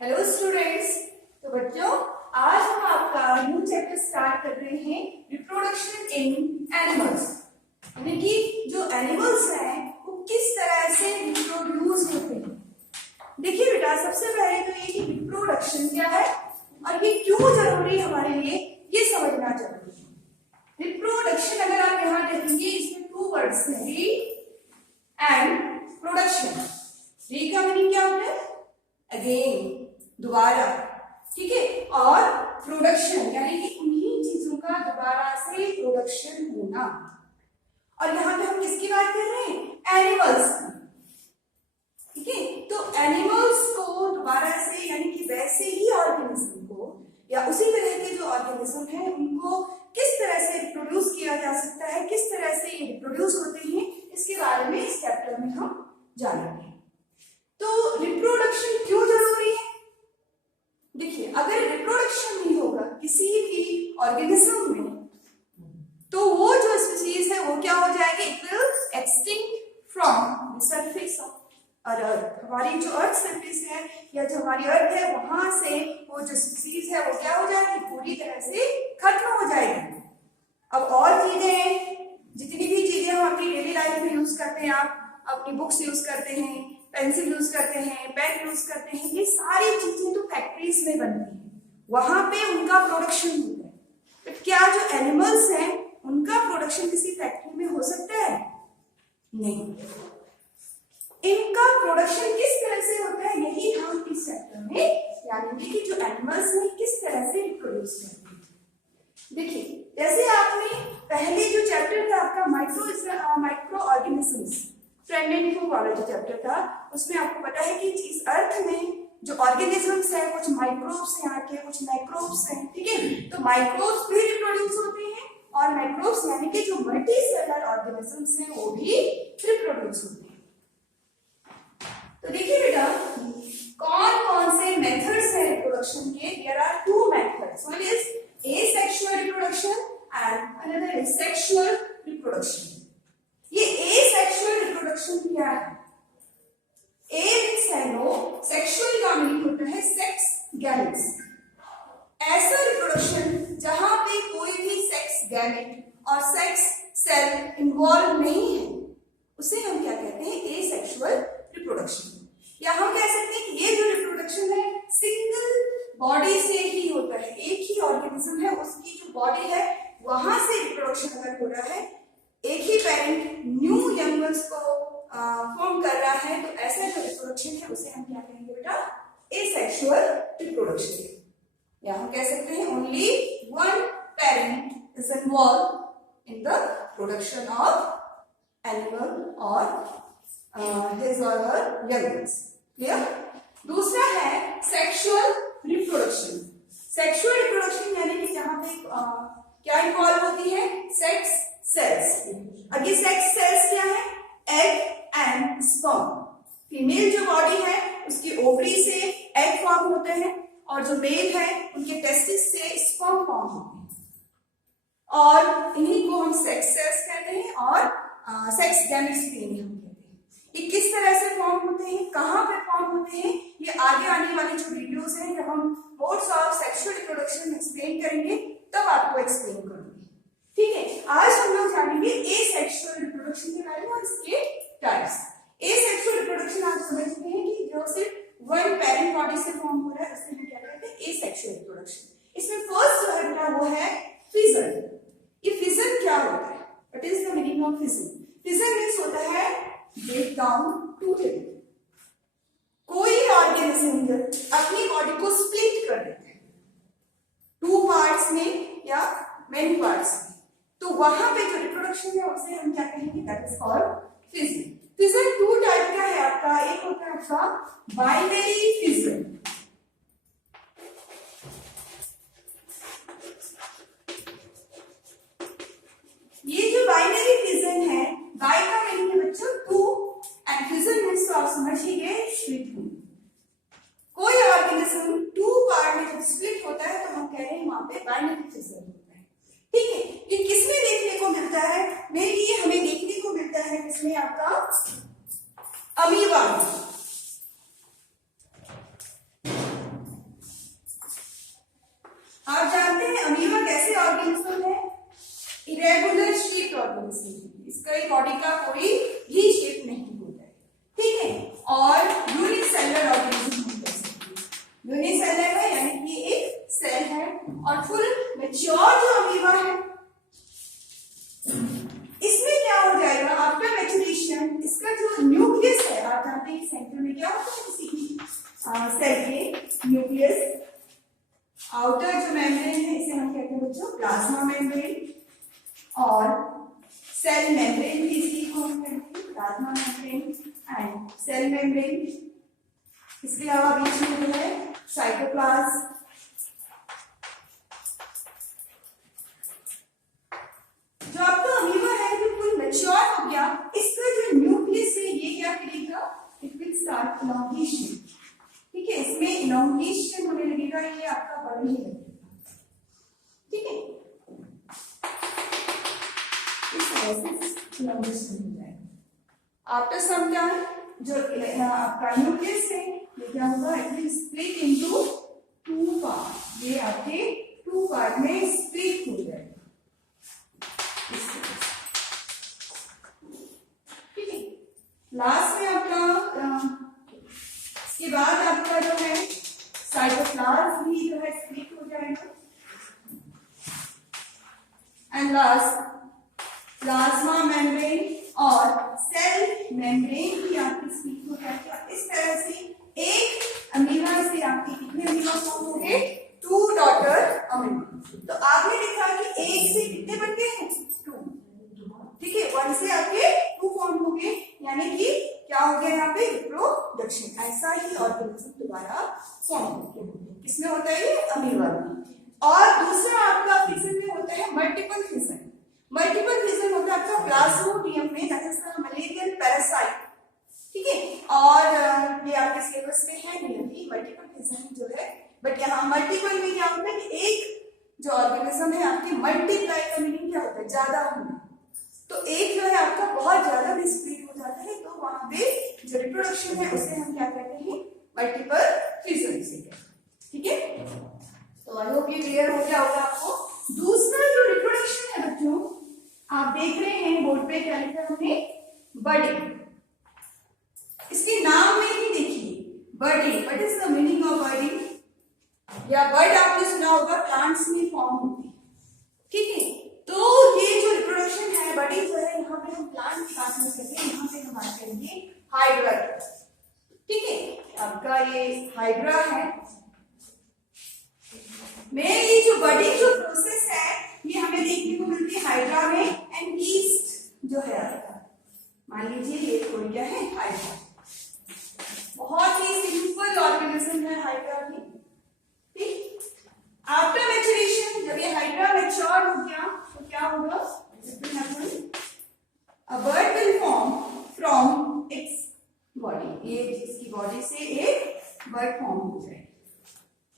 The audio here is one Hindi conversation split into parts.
Hello students. तो बच्चों, आज हम आपका न्यू चैप्टर स्टार्ट कर रहे हैं रिप्रोडक्शन इन एनिमल्स, यानी कि जो एनिमल्स हैं वो किस तरह से रिप्रोड्यूस होते हैं। देखिए बेटा, सबसे पहले तो ये कि रिप्रोडक्शन क्या है और ये क्यों जरूरी है हमारे लिए, ये समझना जरूरी है। रिप्रोडक्शन अगर आप यहाँ देखेंगे, इसमें टू वर्ड्स हैं, री एंड प्रोडक्शन। री का मीनिंग क्या होता है? अगेन, दोबारा, ठीक है। और प्रोडक्शन यानी कि उन्हीं चीजों का दोबारा से प्रोडक्शन होना। और यहाँ पे हम किसकी बात कर रहे हैं? एनिमल्स की, ठीक है। तो एनिमल्स को दोबारा से यानी कि वैसे ही ऑर्गेनिज्म को या उसी तरह के जो ऑर्गेनिज्म है उनको किस तरह से रिप्रोड्यूस किया जा सकता है, किस तरह से ये रिप्रोड्यूस होते हैं, इसके बारे में इस चैप्टर में हम जानेंगे। तो रिप्रोडक्शन क्यों जरूरी है? देखिए, अगर रिप्रोडक्शन नहीं होगा किसी भी ऑर्गेनिज्म में तो वो जो स्पीशीज है वो क्या हो जाएगी? It will extinct from the surface of earth. हमारी जो अर्थ सरफेस है या जो हमारी अर्थ है वहां से वो जो स्पीशीज है वो क्या हो जाएगी? पूरी तरह से खत्म हो जाएगी। अब और चीजें, जितनी भी चीजें हम अपनी डेली लाइफ में यूज करते हैं, आप अपनी बुक्स यूज करते हैं, पेंसिल यूज करते हैं, पेन यूज करते हैं, ये सारी चीजें तो फैक्ट्रीज में बनती हैं, वहां पे उनका प्रोडक्शन होता है। तो क्या जो एनिमल्स हैं उनका प्रोडक्शन किसी फैक्ट्री में हो सकता है? नहीं। इनका प्रोडक्शन किस तरह से होता है, यही हम इस चैप्टर में जानेंगे कि जो एनिमल्स हैं किस तरह से रिप्रोड्यूस करते हैं। देखिए, जैसे आपने पहले जो चैप्टर था आपका माइक्रो ऑर्गेनिजम्स, फ्रेंड एंड फू वाला जो चैप्टर था, उसमें आपको पता है कि इस अर्थ में जो ऑर्गेनिजम्स हैं कुछ माइक्रोब्स हैं, आके कुछ मैक्रोब्स हैं, ठीक है। तो माइक्रोब्स भी रिप्रोड्यूस होते हैं और मैक्रोब्स यानी कि जो मल्टी सेलुलर ऑर्गेनिजम्स हैं वो भी रिप्रोड्यूस होते हैं। तो देखिए बेटा, कौन कौन से मेथड्स हैं रिप्रोडक्शन के? There are two methods, one is asexual reproduction and another is sexual reproduction। ये asexual reproduction क्या है? A means hello, sexual का मीनिंग होता है सेक्स गैमेट्स। ऐसा रिप्रोडक्शन जहां पे कोई भी सेक्स गैमेट और सेक्स सेल इन्वॉल्व नहीं है उसे हम क्या कहते हैं? Asexual reproduction. या हम कह सकते हैं कि ये जो रिप्रोडक्शन है सिंगल बॉडी से ही होता है, एक ही ऑर्गेनिज्म है उसकी जो बॉडी है वहां से रिप्रोडक्शन अगर हो रहा है, एक ही पेरेंट न्यू यंगल्स को फॉर्म कर रहा है, तो ऐसा जो रिप्रोडक्शन है उसे हम क्या कहेंगे बेटा? Asexual reproduction. या हम कह सकते हैं only one parent is involve in the production of animal और हिज और हर यंगल्स। क्लियर? दूसरा है सेक्सुअल रिप्रोडक्शन। सेक्सुअल रिप्रोडक्शन यानी कि जहां पे क्या इन्वॉल्व होती है? Sex cells. अब ये सेक्स सेल्स क्या है? Egg and sperm. फीमेल जो बॉडी है उसकी ओवरी से एग फॉर्म होते हैं और जो मेल है उनके टेस्टिस से स्पर्म फॉर्म होते हैं और इन्हीं को हम सेक्स सेल्स कहते हैं और सेक्स गैमेट्स भी इन्हें हम कहते हैं। ये किस तरह से फॉर्म होते हैं, कहां पे फॉर्म होते हैं, ये आगे आने वाली जो वीडियोस हैं जब हम modes of sexual reproduction explain करेंगे तब आपको एक्सप्लेन करूंगी, ठीक है। आज हम लोग जानेंगे एसेक्सुअल रिप्रोडक्शन के बारे में और इसके टाइप्स। एसेक्सुअल रिप्रोडक्शन आप समझ चुके हैं कि जो सिर्फ वन पेरेंट बॉडी से फॉर्म हो रहा है उसे हम क्या कहते हैं? Asexual reproduction. इसमें फर्स्ट जो है बेटा वो है फिजन। ये फिजन क्या होता है? What is the meaning of fission? Fission means होता है ब्रेक डाउन टूटना। कोई ऑर्गेनिज्म अपनी बॉडी को स्प्लिट कर देते हैं टू पार्ट्स में या मेनी पार्ट्स में, तो वहां पे जो रिप्रोडक्शन है उसे हम क्या कहेंगे? That is called fission. Fission two type का है आपका, एक होता है आपका बाइनरी फिजन। ये जो बाइनरी फिजन है, बाई का मीनिंग है बच्चों टू एंड फिजन मींस तो आप समझिए स्प्लिट होना। कोई ऑर्गेनिज्म टू पार्ट में जब स्प्लिट होता है तो हम कह रहे हैं वहां पे बाइनरी फिजन होता है, ठीक है। ये किसमें देखने को मिलता है? मेनली ये हमें देखने को मिलता है किसमें? आपका अमीबा। ऑर्गेनिज्म, इसका बॉडी का कोई भी शेप नहीं होता है, ठीक है। और यूनिसेलुलर ऑर्गेनिज्म हम कह सकते हैं, यूनिसेलुलर है यानी कि एक सेल है, और फुल मैच्योर जो अमीबा है इसमें क्या हो जाएगा आफ्टर मैच्योरेशन, इसका जो न्यूक्लियस है, आप जानते हैं सेंटर में क्या होता है किसी की सेल के न्यूक्लियस, आउटर जो मेम्ब्रेन है इसे हम कहते हैं बच्चों प्लाज्मा मेम्ब्रेन, और सेल मेम्ब्रेन भी इसी को हम कहते हैं plasma membrane and cell membrane. इसके अलावा बीच में जो है साइटोप्लाज्म, जो आपका अमीबा है जो फुल मैच्योर हो गया, इसका जो न्यूक्लियस है ये क्या करेगा, इट विल स्टार्ट इलॉन्गेशन, ठीक है, इसमें इलॉन्गेशन होने लगेगा, ये आपका बढ़ने लगेगा, ठीक है, इस तरह से इलॉन्गेशन हो जाएगा। आफ्टर सम टाइम जो आपका न्यूक्लियस है ये क्या होगा, it will split into two part, ये आपके टू पार्ट में स्प्लिट हो जाएगा, ठीक है। लास्ट में आपका इसके बाद आपका जो है साइटोप्लाज्म भी जो है स्प्लिट हो जाएगा, एंड लास्ट प्लाज्मा मेम्ब्रेन और सेल मेम्ब्रेन भी आपकी स्प्लिट हो जाएगा। इस तरह से एक अमीबा से आपके कितने अमीबा फॉर्म हो गए, 2 डॉटर अमीबा। तो आपने देखा कि एक से कितने बनते हैं 2, ठीक है, 1 से आपके 2 फॉर्म हो गए, यानी कि क्या हो गया यहाँ पे रिप्रोडक्शन, ऐसा ही ऑर्गेनिज्म दोबारा फॉर्म होते हैं, किसमें होता है ये अमीबा में। और दूसरा आपका फिजन में होता है मल्टीपल फिजन, मल्टीपल फिजन होता है आपका प्लाज्मोडियम में, that is the malarial parasite, ठीक है, और ये आपके सिलेबस में है नहीं अभी मल्टीपल फिजन जो है, बट यहाँ मल्टीपल में क्या होता है कि एक जो ऑर्गेनिज्म है आपकी मल्टीप्लाई का मीनिंग क्या होता है, ज्यादा होना, तो एक जो है आपका बहुत ज्यादा भी स्प्लिट हो जाता है, तो वहां पे जो रिप्रोडक्शन है उसे हम क्या कहते हैं, मल्टीपल फिजन से कहते हैं, ठीक है। तो आई होप ये क्लियर हो गया होगा आपको। दूसरा जो रिप्रोडक्शन है बच्चों, आप देख रहे हैं बोर्ड पे क्या लिखा है हमने, बर्डिंग, इसके नाम में ही देखिए birding, what is the meaning of birding, या बर्ड आपने सुना होगा प्लांट्स में फॉर्म होती है, ठीक है। तो ये जो रिप्रोडक्शन है बर्डिंग जो है, यहाँ पे हम प्लांट की बात नहीं करते, यहाँ पे हम बात करेंगे हाइड्रा, ठीक है, आपका ये हाइड्रा है। मेनली जो बर्डिंग जो प्रोसेस है ये हमें देखने को मिलती है हाइड्रा में, एंड ईस्ट जो है आपका, मान लीजिए ये कोई क्या है हाइड्रा, बहुत ही सिंपल ऑर्गेनिज्म है हाइड्रा भी, ठीक। आफ्टर मैच्योरेशन जब ये हाइड्रा मैच्योर हो गया तो क्या होगा, a bird will form from its body, ये इसकी बॉडी से एक बर्ड फॉर्म हो जाएगी,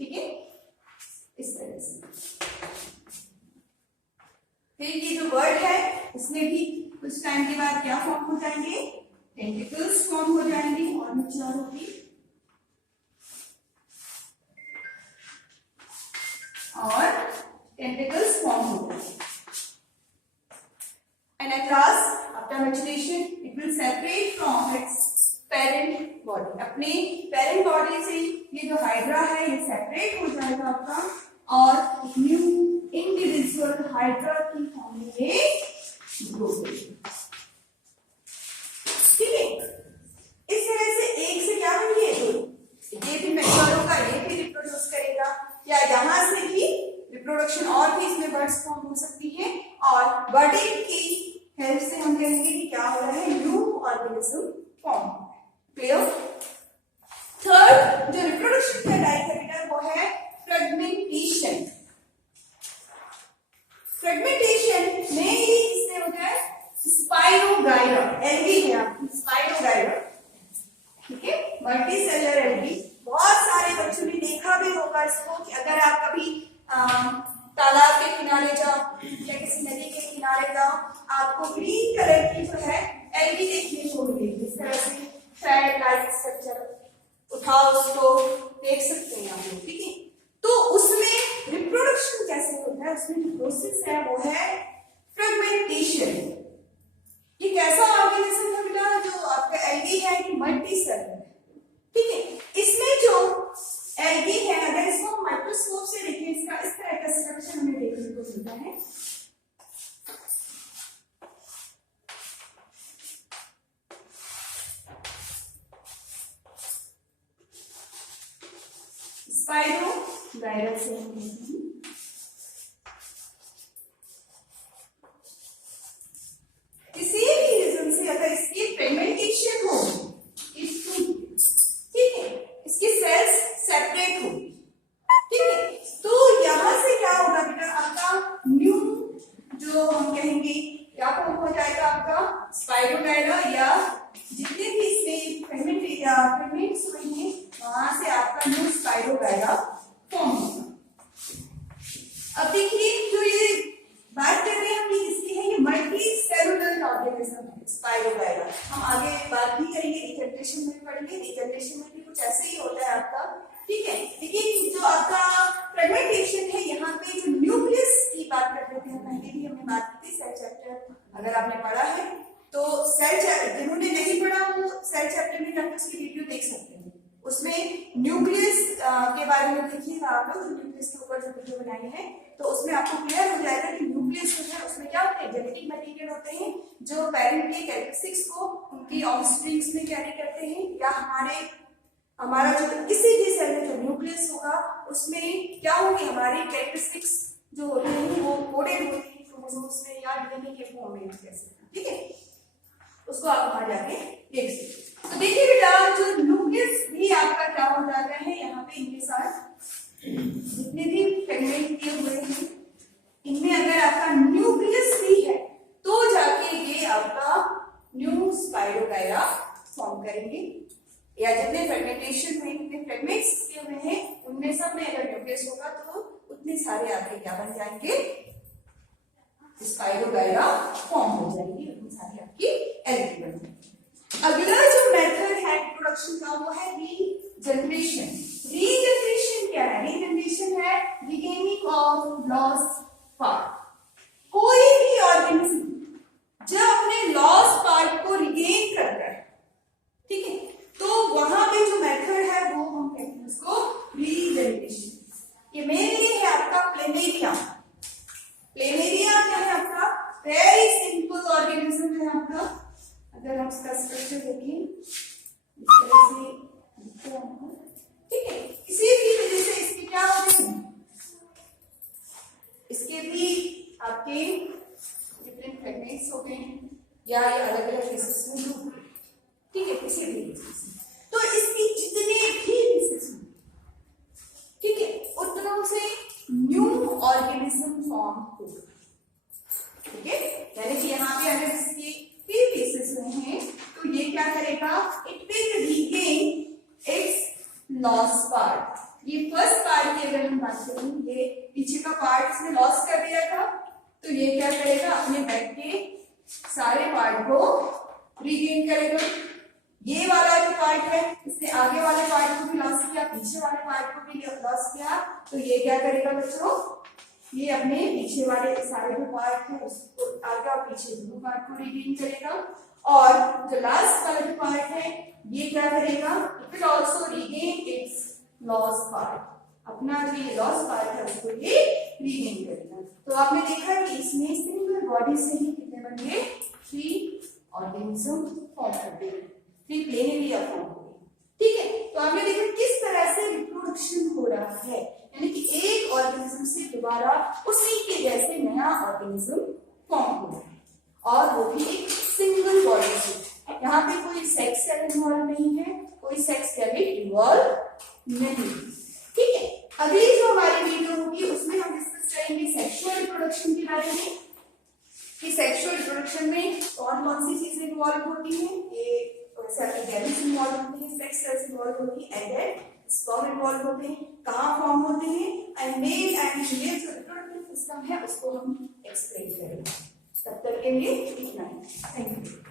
ठीक है, इस तरह से। फिर ये जो बर्ड है इसमें भी कुछ टाइम के बाद क्या फॉर्म हो जाएंगे, टेंटिकल्स फॉर्म हो जाएंगे और मैच्योर होगी, और टेंटिकल्स फॉर्म हो जाएंगे, and at last after maturation it will separate from its parent body, अपने पेरेंट बॉडी से ये जो हाइड्रा है ये सेपरेट हो जाएगा आपका, और न्यू इंडिविजुअल हाइड्रा की फॉर्म में ग्रो करेगा, ठीक है। इस तरह से एक से क्या बन गए, ये भी मैच्योर होगा, ये भी रिप्रोड्यूस करेगा, या यहाँ से भी रिप्रोडक्शन और भी इसमें बर्ड्स फॉर्म हो सकती है, और बर्डिंग की हेल्प से हम कहेंगे कि क्या हो रहा है, new organism form, clear. Third जो रिप्रोडक्शन कहलाएगा बेटा वो है फ्रेगमेंटेशन। फ्रेगमेंटेशन मेनली किससे होता है, स्पाइरोगाइरा, एल्गी है आपकी स्पाइरोगाइरा, ठीक है, मल्टीसेलुलर एल्गी। बहुत सारे बच्चों ने देखा भी होगा इसको कि अगर आप कभी तालाब के किनारे जाओ या किसी नदी के किनारे जाओ, आपको ग्रीन कलर की जो है एल्गी देखने को मिलेगी, इस तरह से थ्रेड लाइक स्ट्रक्चर, उठाओ उसको देख सकते हैं आप लोग, ठीक है। तो उसमें रिप्रोडक्शन कैसे होता है, उसमें जो प्रोसेस है वो है फ्रेगमेंटेशन। स्पाइरोगायरा से हम कहते हैं। किसी भी रीजन से अगर इसकी फ्रेगमेंटेशन हो, ठीक है, इसकी सेल्स सेपरेट हो, ठीक है, तो यहां से क्या होगा बेटा, आपका न्यू जो हम कहेंगे क्या फॉर्म हो जाएगा, आपका स्पाइरोगायरा या जितने भी इसमें फ्रेगमेंट्स हुए हैं वहां से आपका न्यू स्पाइरोगायरा फॉर्म होगा। अब देखिए जो ये बात कर रहे हैं हम, ये इसकी है, ये मल्टी सेलुलर ऑर्गेनिज्म है स्पाइरोगायरा। हम आगे बात भी करेंगे, रिजनरेशन में पढ़ेंगे, रिजनरेशन में भी कुछ ऐसे ही होता है आपका, ठीक है। लेकिन जो आपका फ्रेगमेंटेशन है, यहाँ पे जो न्यूक्लियस की बात कर रहे थे, पहले भी हमने बात की थी सेल चैप्टर, अगर आपने पढ़ा है तो सेल चैप्टर, जिन्होंने नहीं पढ़ा वो सेल चैप्टर में जाकर उसकी वीडियो देख सकते हैं, उसमें न्यूक्लियस के बारे में देखिएगा आप लोग, न्यूक्लियस के ऊपर जो वीडियो बनाई है, तो उसमें आपको क्लियर हो जाएगा कि न्यूक्लियस जो है उसमें क्या होते हैं, जेनेटिक मटेरियल होते हैं जो पेरेंट के कैरेक्टरिस्टिक्स को उनकी ऑफस्प्रिंग्स में कैरी करते हैं, या हमारा जो किसी भी सेल में जो न्यूक्लियस होगा उसमें क्या होगी, हमारी कैरेक्टरिस्टिक्स जो होते हैं वो कोडेड होती है क्रोमोसोम्स में या डीएनए के फॉर्म में, ठीक है, उसको आप वहां जाके देख सकते हैं। तो देखिए बेटा, जो न्यूक्लियस भी आपका क्या हो जाता है, यहाँ पे इनके साथ जितने भी फ्रेगमेंट किए हुए हैं इनमें अगर आपका न्यूक्लियस भी है तो जाके ये आपका न्यू स्पाइरोगायरा फॉर्म करेंगे, या जितने फ्रेगमेंटेशन में जितने फ्रेगमेंट्स किए हुए हैं उनमें सब में अगर न्यूक्लियस होगा तो उतने सारे आपके क्या बन जाएंगे, स्पाइरोगायरा फॉर्म हो जाएगी, उतनी सारी आपकी एलिमेंट बन जाएंगे। अगला जो मेथड है रिप्रोडक्शन का वो है रीजनरेशन। रीजनरेशन क्या है, रीजनरेशन है रिगेनिंग ऑफ लॉस्ट पार्ट। कोई भी ऑर्गेनिज्म जब अपने लॉस्ट पार्ट को रिगेन करता है, ठीक है, तो वहां पे जो मेथड है वो हम कहते हैं उसको रीजनरेशन। ये मेनली है आपका प्लेनेरिया। प्लेनेरिया क्या है आपका, वेरी सिंपल ऑर्गेनिज्म है आपका, अगर हम इसका स्ट्रक्चर देखें इस तरह से दिखता है, ठीक है, किसी भी वजह से इसके क्या होते हैं, इसके भी आपके डिफरेंट फ्रेगमेंट्स होते हैं या ये अलग अलग पीसेस में होते हैं, ठीक है, किसी भी पीसेस में, तो इसकी जितने भी पीसेस हों, ठीक है, उतनों से न्यू ऑर्गेनिज्म फॉर्म होगा, ठीक है। यानी कि यहाँ पे अगर इसकी 3 पीसेस हुए हैं तो ये क्या करेगा, it will regain it's lost part. ये फर्स्ट पार्ट की अगर हम बात करें, ये पीछे का पार्ट इसने लॉस्ट कर दिया था, तो ये क्या करेगा, अपने बैक के सारे पार्ट को रीगेन करेगा। ये वाला जो पार्ट है इसने आगे वाले पार्ट को भी लॉस किया, पीछे वाले पार्ट को भी लॉस किया, तो ये क्या करेगा बच्चों, ये अपने पीछे वाले सारे जो पार्ट है उसको आगे और पीछे दोनों पार्ट को रिगेन करेगा, और जो लास्ट वाला जो पार्ट है ये क्या करेगा, it will also regain it's lost part. अपना जो ये लॉस्ट पार्ट है उसको ये रीगेन करेगा। तो आपने देखा कि इसमें सिंगल बॉडी से ही कितने बन गए, 3 ऑर्गेनिज्म फॉर्म कर दिए, 3 प्लेनेरिया फॉर्म हो गए, ठीक है। तो आपने देखा किस तरह से रिप्रोडक्शन हो रहा है, यानी कि एक ऑर्गेनिज्म से दोबारा उसी के जैसे नया ऑर्गेनिज्म फॉर्म हो रहा है, और वो भी एक सिंगल बॉडी से। यहाँ पे कोई सेक्स सेल इन्वॉल्व नहीं है, कोई सेक्स गैमेट इन्वॉल्व नहीं, ठीक है। अगली जो हमारी वीडियो होगी उसमें हम डिस्कस करेंगे सेक्सुअल रिप्रोडक्शन के बारे में, कि सेक्सुअल रिप्रोडक्शन में कौन कौन सी चीजें इन्वॉल्व होती हैं, ये गैमेट्स इन्वॉल्व होते हैं, सेक्स सेल्स इन्वॉल्व होती है, एंड देन स्पर्म इन्वॉल्व होते हैं, कहाँ फॉर्म होते हैं, एंड मेल एंड फीमेल जो रिप्रोडक्टिव सिस्टम है उसको हम एक्सप्लेन करेंगे। तब तक के लिए इतना ही, थैंक यू।